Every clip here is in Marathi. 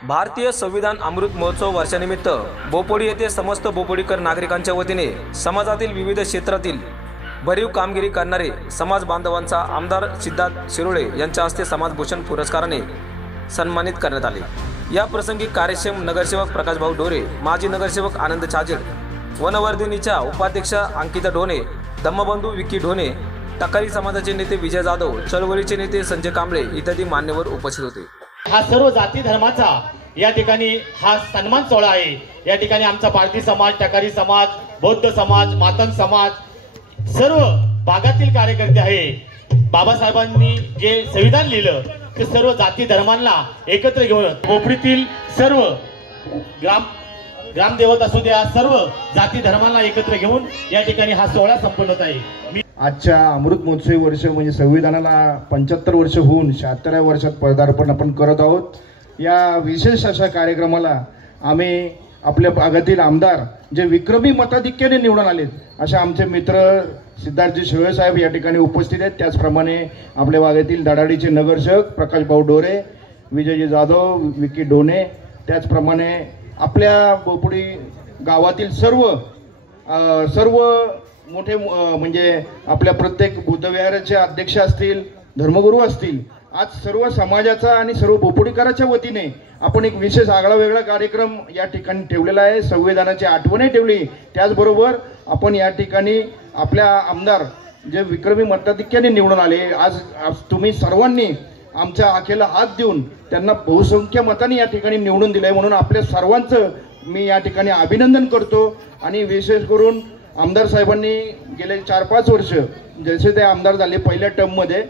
भारतीय संविधान अमृत महोत्सव वर्षानिमित्त बोपोडी येथे समस्त बोपोडीकर नागरिकांच्या वतीने समाजातील विविध क्षेत्रातील भरीव कामगिरी करणारे समाज बांधवांचा आमदार सिद्धार्थ शिरोळे यांच्या हस्ते समाजभूषण पुरस्काराने सन्मानित करण्यात आले। या प्रसंगी कार्यक्षम नगरसेवक प्रकाशभाऊ ढोरे, माजी नगरसेवक आनंद छाजेड, वनवर्धिनीच्या उपाध्यक्षा अंकिता ढोणे, धम्मबंधू विकी ढोणे, टकारी समाजाचे नेते विजय जाधव, चळवळीचे नेते संजय कांबळे इत्यादी मान्यवर उपस्थित होते। हा सर्व जाती धर्माचा या ठिकाणी हा सन्मान सोहळा आहे। या ठिकाणी आमचा पारधी समाज, टकारी समाज, बौद्ध समाज, मातंग समाज, सर्व भागातील कार्यकर्ते आहे। बाबासाहेबांनी जे संविधान लिहिलं ते सर्व जाती धर्मांना एकत्र घेऊन बोपोडीतील सर्व ग्रामदेवत असू द्या, सर्व जाती धर्मांना एकत्र घेऊन या ठिकाणी हा सोहळा संपन्न होत आहे। आजच्या अमृत महोत्सवी वर्ष म्हणजे संविधानाला 75 वर्ष होऊन 76व्या वर्षात पदार्पण आपण करत आहोत। या विशेष अशा कार्यक्रमाला आम्ही आपल्या भागातील आमदार जे विक्रमी मताधिक्याने निवडून आलेत अशा आमचे मित्र सिद्धार्थजी शिरोळे साहेब या ठिकाणी उपस्थित आहेत। त्याचप्रमाणे आपल्या भागातील दडाडीचे नगरसेवक प्रकाशभाऊ ढोरे, विजयजी जाधव, विकी ढोणे, त्याचप्रमाणे आपल्या बोपोडी गावातील सर्व मोठे म्हणजे आपल्या प्रत्येक बुद्धविहाराचे अध्यक्ष असतील, धर्मगुरू असतील, आज सर्व समाजाचा आणि सर्व बोपोडीकरांच्या वतीने आपण एक विशेष आगळा वेगळा कार्यक्रम या ठिकाणी ठेवलेला आहे। संविधानाची आठवणही ठेवली, त्याचबरोबर आपण या ठिकाणी आपल्या आमदार जे विक्रमी मताधिक्याने निवडून आले, आज तुम्ही सर्वांनी आमच्या आखेला हात देऊन त्यांना बहुसंख्य मताने या ठिकाणी निवडून दिले, म्हणून आपल्या सर्वांचं मी या ठिकाणी अभिनंदन करतो। आणि विशेष करून आमदार साहेबांनी गेले 4-5 वर्ष जसे ते आमदार झाले पहिल्या टर्ममध्ये,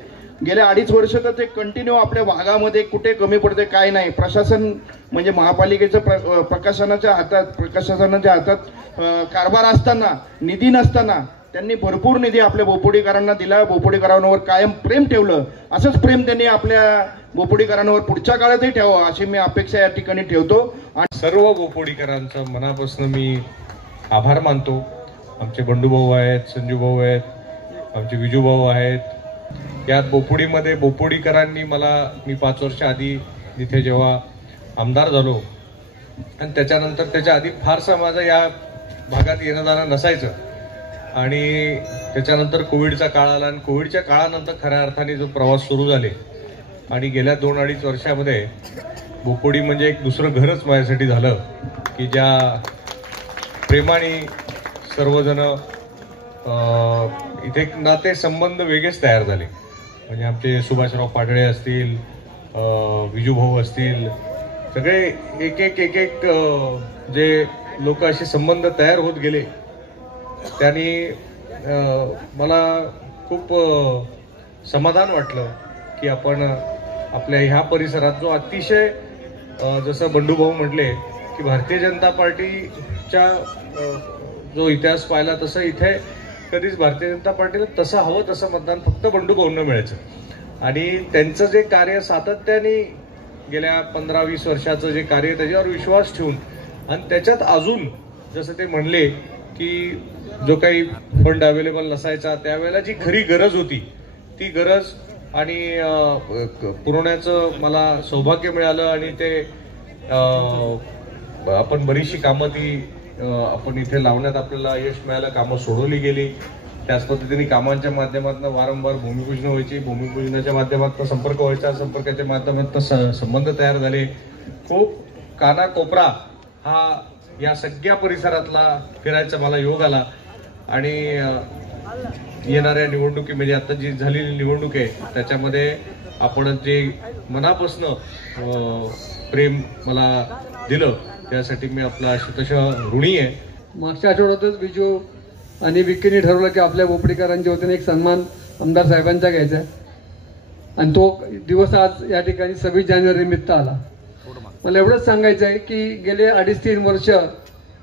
गेल्या 2.5 वर्ष तर ते कंटिन्यू आपल्या भागामध्ये कुठे कमी पडते काय नाही, प्रशासन म्हणजे महापालिकेचं प्रशासनाच्या हातात कारभार असताना, निधी नसताना त्यांनी भरपूर निधी आपल्या बोपोडीकरांना दिला, बोपोडीकरांवर कायम प्रेम ठेवलं। असंच प्रेम त्यांनी आपल्या बोपोडीकरांवर पुढच्या काळातही ठेवावं अशी मी अपेक्षा या ठिकाणी ठेवतो। आणि सर्व बोपोडीकरांचा मनापासून मी आभार मानतो। आमचे बंडूभाऊ आहेत, संजूभाऊ आहेत, आमचे विजूभाऊ आहेत। यात बोपोडीमध्ये बोपोडीकरांनी मी 5 वर्ष आधी इथे जेव्हा आमदार झालो आणि त्याच्यानंतर त्याच्या आधी फारसा माझं या भागात येणं जाणं नसायचं आणि त्याच्यानंतर कोविडचा काळ आला आणि कोविडच्या काळानंतर खऱ्या अर्थाने जो प्रवास सुरू झाले आणि गेल्या 2-2.5 वर्षामध्ये बोपोडी म्हणजे एक दुसरं घरच माझ्यासाठी झालं की ज्या प्रेमाने सर्वजण इथे नाते संबंध वेगळेच तयार झाले। म्हणजे आमचे सुभाषराव पाटळे असतील, विजूभाऊ असतील, सगळे एक जे लोक असे संबंध तयार होत गेले त्यांनी मला खूप समाधान वाटलं की आपण आपल्या ह्या परिसरात जो अतिशय जसं बंडूभाऊ म्हटले की भारतीय जनता पार्टीच्या जो इतिहास पाहिला तसं इथे कधीच भारतीय जनता पार्टीला तसं हवं तसं मतदान फक्त बंडूभाऊंना मिळायचं आणि त्यांचं जे कार्य सातत्याने गेल्या 15-20 वर्षाचं जे कार्य त्याच्यावर विश्वास ठेवून आणि त्याच्यात अजून जसं ते म्हणले की जो काही फंड अवेलेबल नसायचा त्यावेळेला जी खरी गरज होती ती गरज आणि पुरवण्याचं मला सौभाग्य मिळालं आणि ते आपण बरीचशी कामं ती आपण इथे लावण्यात आपल्याला यश मिळालं, कामं सोडवली गेली। त्याच पद्धतीने कामांच्या माध्यमातून वारंवार भूमिपूजन व्हायची, भूमिपूजनाच्या माध्यमातून संपर्क व्हायचा, संपर्काच्या माध्यमातून संबंध तयार झाले। खूप कानाकोपरा हा या सगळ्या परिसरातला फिरायचा मला योग आला आणि येणाऱ्या निवडणुकीमध्ये आता जी झालेली निवडणूक आहे त्याच्यामध्ये आपण जे मनापासून प्रेम मला दिलं त्यासाठी मी आपला तशा ऋणी आहे। मागच्या आठवड्यातच विजू आणि विकीने ठरवलं की आपल्या बोपोडीकरांच्या वतीने एक सन्मान आमदार साहेबांचा घ्यायचा आहे आणि तो दिवस आज या ठिकाणी 26 जानेवारी निमित्त आला। मला एवढंच सांगायचं आहे की गेले 2.5-3 वर्ष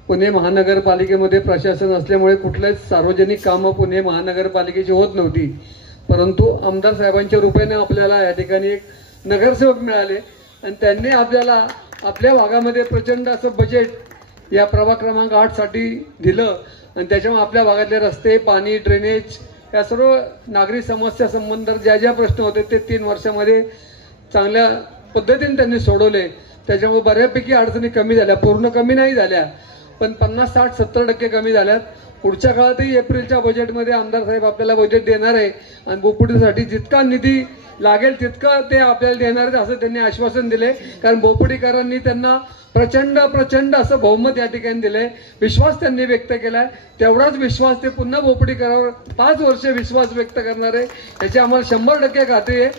पुणे महानगरपालिकेमध्ये प्रशासन असल्यामुळे कुठल्याच सार्वजनिक कामं पुणे महानगरपालिकेची होत नव्हती, परंतु आमदार साहेबांच्या रूपाने आपल्याला या ठिकाणी एक नगरसेवक मिळाले आणि त्यांनी आपल्याला आपल्या भागामध्ये प्रचंड असं बजेट या प्रभाग क्रमांक 8 साठी दिलं आणि त्याच्यामुळे आपल्या भागातले रस्ते, पाणी, ड्रेनेज या सर्व नागरी समस्या संबंधात ज्या प्रश्न होते ते 3 वर्षामध्ये चांगल्या पद्धतीने त्यांनी सोडवले। त्याच्यामुळे बऱ्यापैकी अडचणी कमी झाल्या, पूर्ण कमी नाही झाल्या पण 50, 60, 70% कमी झाल्यात. पुढच्या काळातही एप्रिलच्या बजेटमध्ये आमदार साहेब आपल्याला बजेट देणार आहे आणि बोपोडीसाठी जितका निधी लागेल तितका ते आपल्याला देणार आहेत असं त्यांनी आश्वासन दिले. कारण बोपोडीकरांनी त्यांना प्रचंड असं बहुमत या ठिकाणी दिलंय, विश्वास त्यांनी व्यक्त केलाय. तेवढाच विश्वास ते पुन्हा बोपोडीकरांवर 5 वर्ष विश्वास व्यक्त करणार आहे याची आम्हाला 100% खात्री आहे.